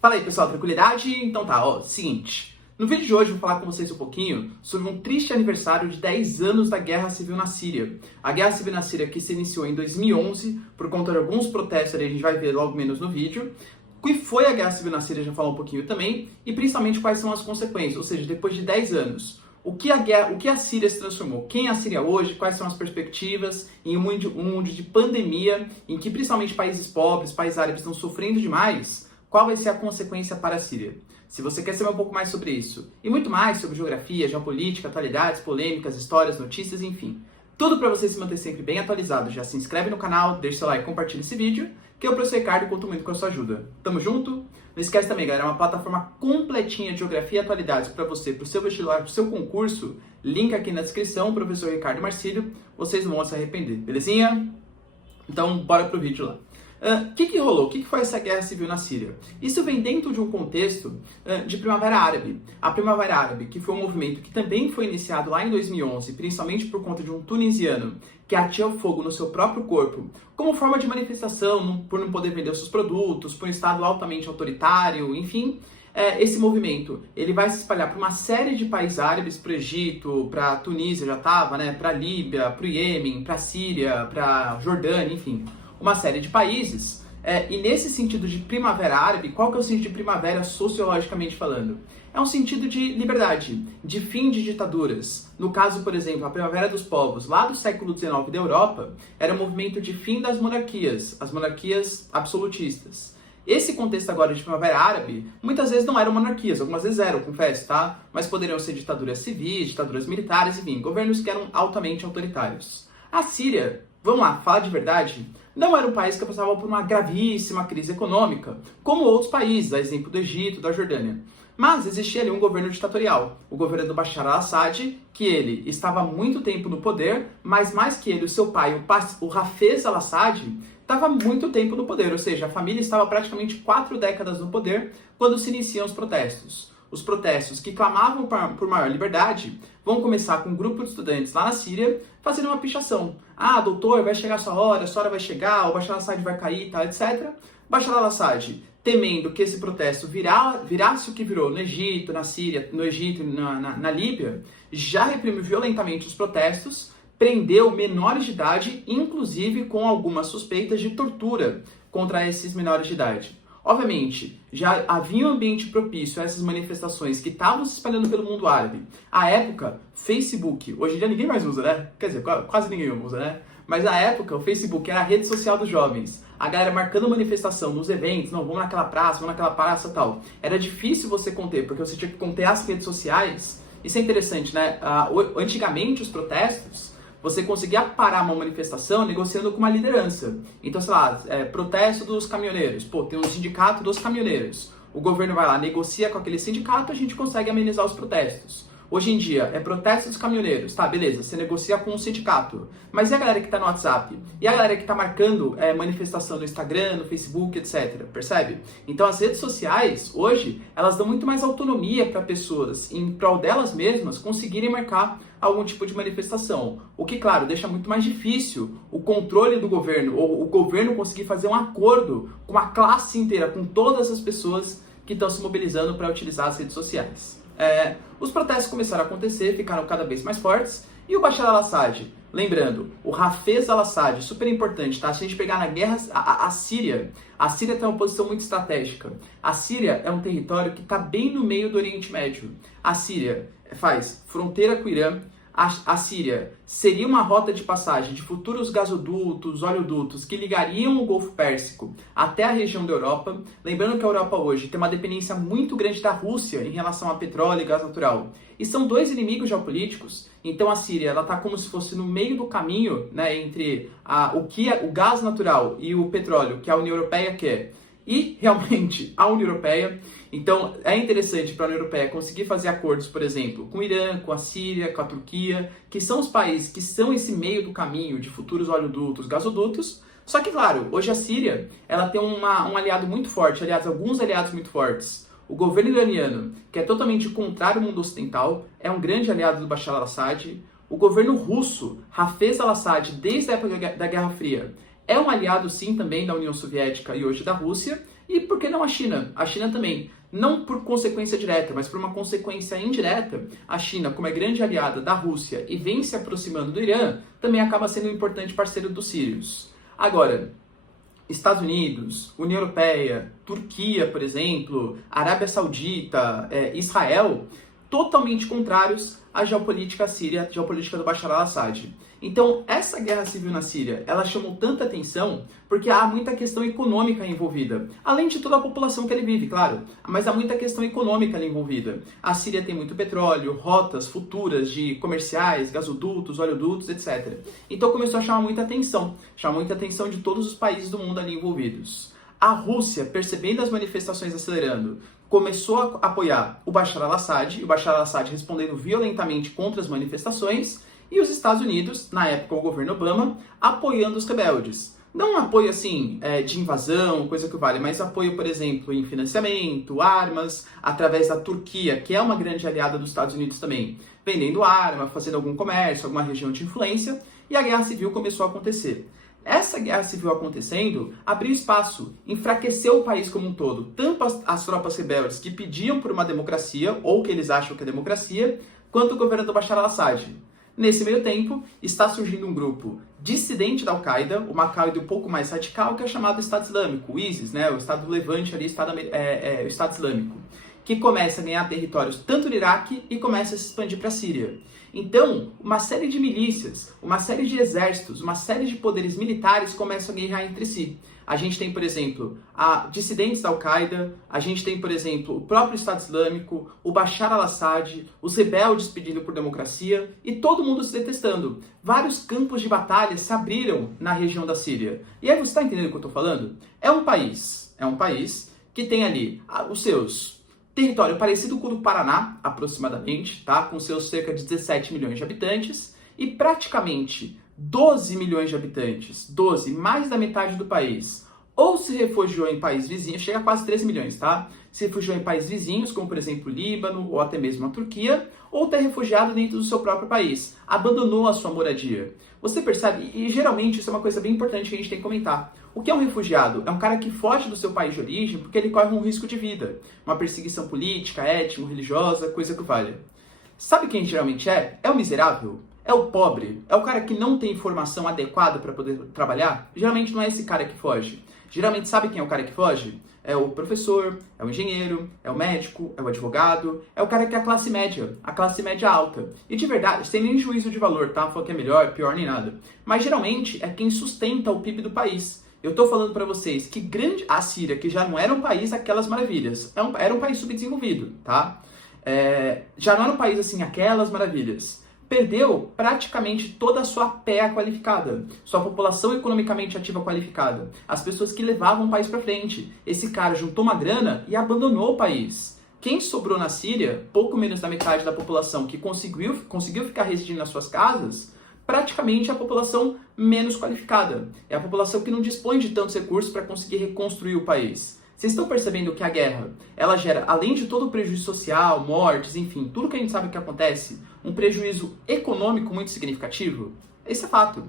Fala aí, pessoal, tranquilidade? Então tá, seguinte. No vídeo de hoje eu vou falar com vocês um pouquinho sobre um triste aniversário de 10 anos da Guerra Civil na Síria. A Guerra Civil na Síria que se iniciou em 2011 por conta de alguns protestos, ali a gente vai ver logo menos no vídeo. O que foi a Guerra Civil na Síria, já falar um pouquinho também, e principalmente quais são as consequências, ou seja, depois de 10 anos. O que a Síria se transformou? Quem é a Síria hoje? Quais são as perspectivas em um mundo de pandemia, em que principalmente países pobres, países árabes estão sofrendo demais? Qual vai ser a consequência para a Síria? Se você quer saber um pouco mais sobre isso, e muito mais sobre geografia, geopolítica, atualidades, polêmicas, histórias, notícias, enfim, tudo para você se manter sempre bem atualizado, já se inscreve no canal, deixa seu like e compartilha esse vídeo, que eu, professor Ricardo, conto muito com a sua ajuda. Tamo junto? Não esquece também, galera, é uma plataforma completinha de geografia e atualidades para você, para o seu vestibular, para o seu concurso. Link aqui na descrição, professor Ricardo Marcílio. Vocês não vão se arrepender, belezinha? Então, bora pro vídeo lá. O que rolou? O que foi essa guerra civil na Síria? Isso vem dentro de um contexto de Primavera Árabe. A Primavera Árabe, que foi um movimento que também foi iniciado lá em 2011, principalmente por conta de um tunisiano que ateou fogo no seu próprio corpo, como forma de manifestação, por não poder vender os seus produtos, por um Estado altamente autoritário, enfim. Esse movimento ele vai se espalhar para uma série de países árabes, para o Egito, para a Tunísia já estava, né? Para a Líbia, para o Iêmen, para a Síria, para a Jordânia, enfim. Uma série de países, e nesse sentido de primavera árabe, qual que é o sentido de primavera sociologicamente falando? É um sentido de liberdade, de fim de ditaduras. No caso, por exemplo, a Primavera dos Povos, lá do século XIX da Europa, era um movimento de fim das monarquias, as monarquias absolutistas. Esse contexto agora de Primavera Árabe, muitas vezes não eram monarquias, algumas vezes eram, confesso, tá? Mas poderiam ser ditaduras civis, ditaduras militares, enfim, governos que eram altamente autoritários. A Síria, vamos lá, falar de verdade, não era um país que passava por uma gravíssima crise econômica, como outros países, a exemplo do Egito, da Jordânia. Mas existia ali um governo ditatorial, o governo do Bashar al-Assad, que ele estava há muito tempo no poder, mas mais que ele, o seu pai, o Hafez al-Assad, estava há muito tempo no poder, ou seja, a família estava praticamente 4 décadas no poder quando se iniciam os protestos. Os protestos que clamavam por maior liberdade vão começar com um grupo de estudantes lá na Síria fazendo uma pichação. Ah, doutor, vai chegar a sua hora vai chegar, o Bashar al-Assad vai cair, tal, etc. Bashar al-Assad, temendo que esse protesto virasse o que virou no Egito, na Síria, no Egito e na Líbia, já reprimiu violentamente os protestos, prendeu menores de idade, inclusive com algumas suspeitas de tortura contra esses menores de idade. Obviamente, já havia um ambiente propício a essas manifestações que estavam se espalhando pelo mundo árabe. À época, Facebook, hoje em dia ninguém mais usa, né? Quer dizer, quase ninguém usa, né? Mas na época, o Facebook era a rede social dos jovens. A galera marcando manifestação nos eventos, não, vamos naquela praça e tal. Era difícil você conter, porque você tinha que conter as redes sociais. Isso é interessante, né? Antigamente, os protestos, você conseguia parar uma manifestação negociando com uma liderança. Então, sei lá, protesto dos caminhoneiros. Pô, tem um sindicato dos caminhoneiros. O governo vai lá, negocia com aquele sindicato, a gente consegue amenizar os protestos. Hoje em dia, é protesto dos caminhoneiros. Tá, beleza, você negocia com um sindicato. Mas e a galera que tá no WhatsApp? E a galera que tá marcando manifestação no Instagram, no Facebook, etc. Percebe? Então, as redes sociais, hoje, elas dão muito mais autonomia para pessoas, em prol delas mesmas, conseguirem marcar algum tipo de manifestação. O que, claro, deixa muito mais difícil o controle do governo, ou o governo conseguir fazer um acordo com a classe inteira, com todas as pessoas que estão se mobilizando para utilizar as redes sociais. Os protestos começaram a acontecer, ficaram cada vez mais fortes, e o Bashar al-Assad, lembrando, o Hafez al-Assad, super importante, tá? Se a gente pegar na guerra, a Síria tem uma posição muito estratégica. A Síria é um território que está bem no meio do Oriente Médio. A Síria faz fronteira com o Irã. A Síria seria uma rota de passagem de futuros gasodutos, oleodutos que ligariam o Golfo Pérsico até a região da Europa. Lembrando que a Europa hoje tem uma dependência muito grande da Rússia em relação a petróleo e gás natural. E são dois inimigos geopolíticos. Então a Síria está como se fosse no meio do caminho, né, entre o gás natural e o petróleo que a União Europeia quer. E, realmente, a União Europeia. Então, é interessante para a União Europeia conseguir fazer acordos, por exemplo, com o Irã, com a Síria, com a Turquia, que são os países que são esse meio do caminho de futuros oleodutos, gasodutos. Só que, claro, hoje a Síria ela tem um aliado muito forte, aliás, alguns aliados muito fortes. O governo iraniano, que é totalmente contrário ao mundo ocidental, é um grande aliado do Bashar al-Assad. O governo russo, Hafez al-Assad, desde a época da Guerra Fria, é um aliado, sim, também da União Soviética e hoje da Rússia. E por que não a China? A China também. Não por consequência direta, mas por uma consequência indireta, a China, como é grande aliada da Rússia e vem se aproximando do Irã, também acaba sendo um importante parceiro dos sírios. Agora, Estados Unidos, União Europeia, Turquia, por exemplo, Arábia Saudita, Israel, totalmente contrários à geopolítica síria, à geopolítica do Bashar al-Assad. Então, essa guerra civil na Síria, ela chamou tanta atenção porque há muita questão econômica envolvida. Além de toda a população que ele vive, claro, mas há muita questão econômica ali envolvida. A Síria tem muito petróleo, rotas futuras de comerciais, gasodutos, oleodutos, etc. Então começou a chamar muita atenção de todos os países do mundo ali envolvidos. A Rússia, percebendo as manifestações acelerando, começou a apoiar o Bashar al-Assad, e o Bashar al-Assad respondendo violentamente contra as manifestações, e os Estados Unidos, na época o governo Obama, apoiando os rebeldes. Não um apoio assim de invasão, coisa que vale, mas apoio, por exemplo, em financiamento, armas, através da Turquia, que é uma grande aliada dos Estados Unidos também, vendendo arma, fazendo algum comércio, alguma região de influência, e a guerra civil começou a acontecer. Essa guerra civil acontecendo abriu espaço, enfraqueceu o país como um todo, tanto as tropas rebeldes que pediam por uma democracia, ou que eles acham que é democracia, quanto o governo do Bashar al-Assad. Nesse meio tempo, está surgindo um grupo dissidente da Al-Qaeda, uma Al-Qaeda um pouco mais radical, que é chamado Estado Islâmico, o ISIS, né, o Estado do Levante, ali, o Estado Islâmico, que começa a ganhar territórios tanto no Iraque e começa a se expandir para a Síria. Então, uma série de milícias, uma série de exércitos, uma série de poderes militares começam a guerrear entre si. A gente tem, por exemplo, dissidentes da Al-Qaeda, a gente tem, por exemplo, o próprio Estado Islâmico, o Bashar al-Assad, os rebeldes pedindo por democracia e todo mundo se detestando. Vários campos de batalha se abriram na região da Síria. E aí você está entendendo o que eu estou falando? É um país que tem ali os seus território parecido com o do Paraná, aproximadamente, tá? Com seus cerca de 17 milhões de habitantes, e praticamente 12 milhões de habitantes, 12, mais da metade do país, ou se refugiou em países vizinhos, chega a quase 13 milhões, tá? Se refugiou em países vizinhos, como por exemplo o Líbano, ou até mesmo a Turquia, ou está refugiado dentro do seu próprio país, abandonou a sua moradia. Você percebe, e geralmente isso é uma coisa bem importante que a gente tem que comentar. O que é um refugiado? É um cara que foge do seu país de origem porque ele corre um risco de vida, uma perseguição política, étnica, religiosa, coisa que valha. Sabe quem geralmente é? É o miserável. É o pobre, é o cara que não tem formação adequada para poder trabalhar. Geralmente não é esse cara que foge. Geralmente sabe quem é o cara que foge? É o professor, é o engenheiro, é o médico, é o advogado, é o cara que é a classe média alta. E de verdade, sem nem juízo de valor, tá? Falando que é melhor, pior, nem nada. Mas geralmente é quem sustenta o PIB do país. Eu tô falando para vocês que a Síria, que já não era um país aquelas maravilhas, era um país subdesenvolvido, tá? Já não era um país assim, aquelas maravilhas. Perdeu praticamente toda a sua PEA qualificada, sua população economicamente ativa qualificada, as pessoas que levavam o país para frente. Esse cara juntou uma grana e abandonou o país. Quem sobrou na Síria, pouco menos da metade da população que conseguiu ficar residindo nas suas casas, praticamente é a população menos qualificada. É a população que não dispõe de tantos recursos para conseguir reconstruir o país. Vocês estão percebendo que a guerra, ela gera, além de todo o prejuízo social, mortes, enfim, tudo que a gente sabe que acontece, um prejuízo econômico muito significativo? Esse é fato.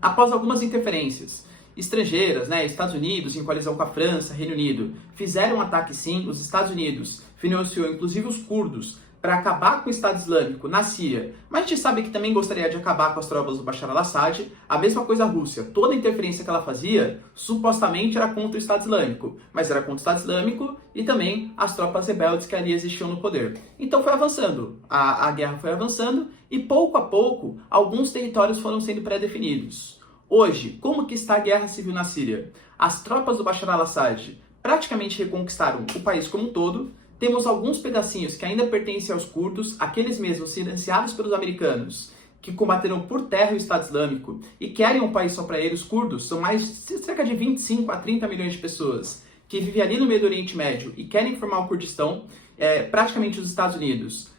Após algumas interferências estrangeiras, né, Estados Unidos, em coalizão com a França, Reino Unido, fizeram um ataque sim, os Estados Unidos financiou inclusive os curdos para acabar com o Estado Islâmico na Síria, mas a gente sabe que também gostaria de acabar com as tropas do Bashar al-Assad. A mesma coisa a Rússia, toda a interferência que ela fazia, supostamente era contra o Estado Islâmico, mas era contra o Estado Islâmico e também as tropas rebeldes que ali existiam no poder. Então foi avançando, a guerra foi avançando e pouco a pouco alguns territórios foram sendo pré-definidos. Hoje, como que está a guerra civil na Síria? As tropas do Bashar al-Assad praticamente reconquistaram o país como um todo. Temos alguns pedacinhos que ainda pertencem aos curdos, aqueles mesmos financiados pelos americanos, que combateram por terra o Estado Islâmico e querem um país só para eles. Os curdos são cerca de 25 a 30 milhões de pessoas que vivem ali no meio do Oriente Médio e querem formar o Kurdistão. Praticamente os Estados Unidos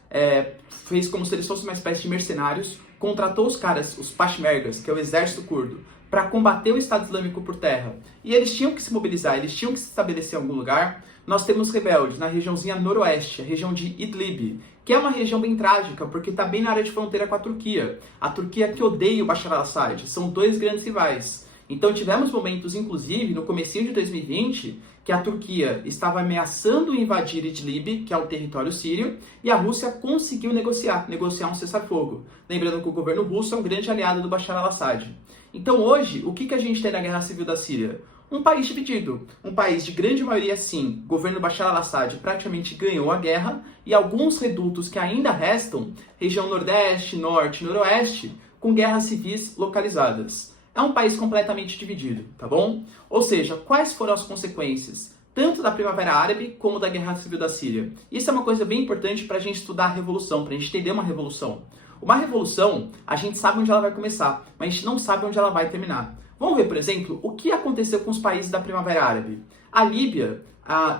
fez como se eles fossem uma espécie de mercenários, contratou os caras, os peshmergas, que é o exército curdo, para combater o Estado Islâmico por terra. E eles tinham que se mobilizar, eles tinham que se estabelecer em algum lugar. Nós temos rebeldes na regiãozinha noroeste, a região de Idlib, que é uma região bem trágica, porque está bem na área de fronteira com a Turquia. A Turquia que odeia o Bashar al-Assad, são dois grandes rivais. Então tivemos momentos, inclusive, no comecinho de 2020, que a Turquia estava ameaçando invadir Idlib, que é o território sírio, e a Rússia conseguiu negociar um cessar-fogo. Lembrando que o governo russo é um grande aliado do Bashar al-Assad. Então hoje, o que a gente tem na guerra civil da Síria? Um país dividido, um país de grande maioria sim, o governo Bashar al-Assad praticamente ganhou a guerra, e alguns redutos que ainda restam, região nordeste, norte, noroeste, com guerras civis localizadas. É um país completamente dividido, tá bom? Ou seja, quais foram as consequências, tanto da Primavera Árabe como da Guerra Civil da Síria? Isso é uma coisa bem importante para a gente estudar a revolução, para a gente entender uma revolução. Uma revolução, a gente sabe onde ela vai começar, mas a gente não sabe onde ela vai terminar. Vamos ver, por exemplo, o que aconteceu com os países da Primavera Árabe. A Líbia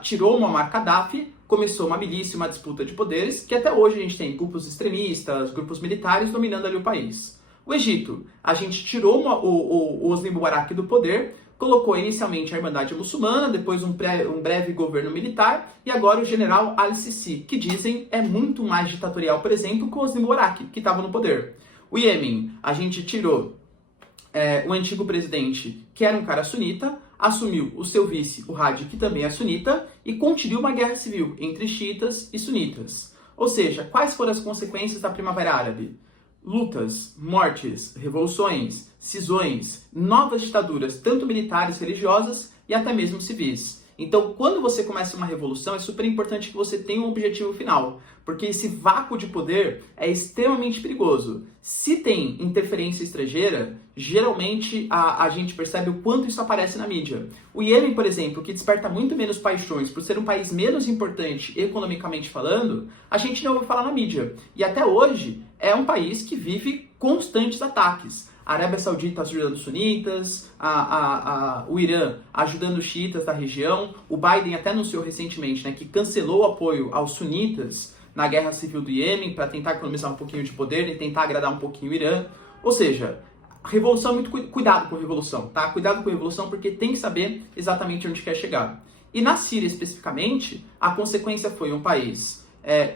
tirou Muammar Gaddafi, começou uma milícia, uma disputa de poderes, que até hoje a gente tem grupos extremistas, grupos militares dominando ali o país. O Egito, a gente tirou o Hosni Mubarak do poder, colocou inicialmente a Irmandade Muçulmana, depois um breve governo militar, e agora o general al-Sisi, que dizem é muito mais ditatorial, por exemplo, que o Hosni Mubarak, que estava no poder. O Iêmen, a gente tirou o antigo presidente, que era um cara sunita, assumiu o seu vice, o Hadi, que também é sunita, e continuou uma guerra civil entre xiitas e sunitas. Ou seja, quais foram as consequências da Primavera Árabe? Lutas, mortes, revoluções, cisões, novas ditaduras, tanto militares, religiosas e até mesmo civis. Então, quando você começa uma revolução, é super importante que você tenha um objetivo final, porque esse vácuo de poder é extremamente perigoso. Se tem interferência estrangeira, geralmente a gente percebe o quanto isso aparece na mídia. O Iêmen, por exemplo, que desperta muito menos paixões por ser um país menos importante economicamente falando, a gente não ouve falar na mídia. E até hoje é um país que vive constantes ataques. A Arábia Saudita ajudando os sunitas, o Irã ajudando os xiitas da região. O Biden até anunciou recentemente, né, que cancelou o apoio aos sunitas na guerra civil do Iêmen para tentar economizar um pouquinho de poder e tentar agradar um pouquinho o Irã. Ou seja, revolução é muito cuidado com revolução, tá? Cuidado com revolução porque tem que saber exatamente onde quer chegar. E na Síria especificamente, a consequência foi um país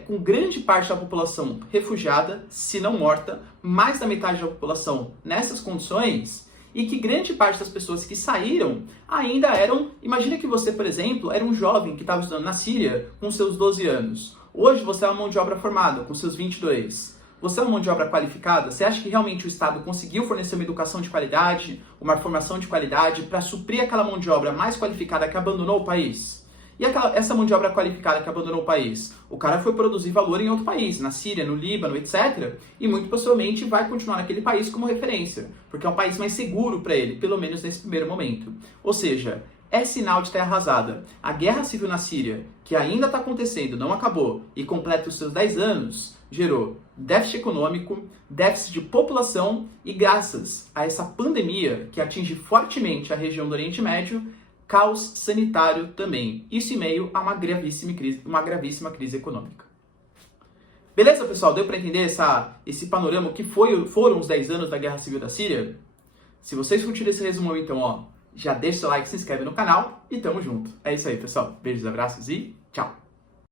com grande parte da população refugiada, se não morta, mais da metade da população nessas condições, e que grande parte das pessoas que saíram ainda eram... Imagina que você, por exemplo, era um jovem que estava estudando na Síria com seus 12 anos. Hoje você é uma mão de obra formada, com seus 22. Você é uma mão de obra qualificada? Você acha que realmente o Estado conseguiu fornecer uma educação de qualidade, uma formação de qualidade para suprir aquela mão de obra mais qualificada que abandonou o país? E essa mão de obra qualificada que abandonou o país? O cara foi produzir valor em outro país, na Síria, no Líbano, etc. E muito possivelmente vai continuar naquele país como referência, porque é um país mais seguro para ele, pelo menos nesse primeiro momento. Ou seja, é sinal de terra arrasada. A guerra civil na Síria, que ainda está acontecendo, não acabou, e completa os seus 10 anos, gerou déficit econômico, déficit de população e, graças a essa pandemia que atinge fortemente a região do Oriente Médio, caos sanitário também. Isso em meio a uma gravíssima crise econômica. Beleza, pessoal? Deu para entender esse panorama que foram os 10 anos da Guerra Civil da Síria? Se vocês curtiram esse resumo, então, já deixa o seu like, se inscreve no canal e tamo junto. É isso aí, pessoal. Beijos, abraços e tchau!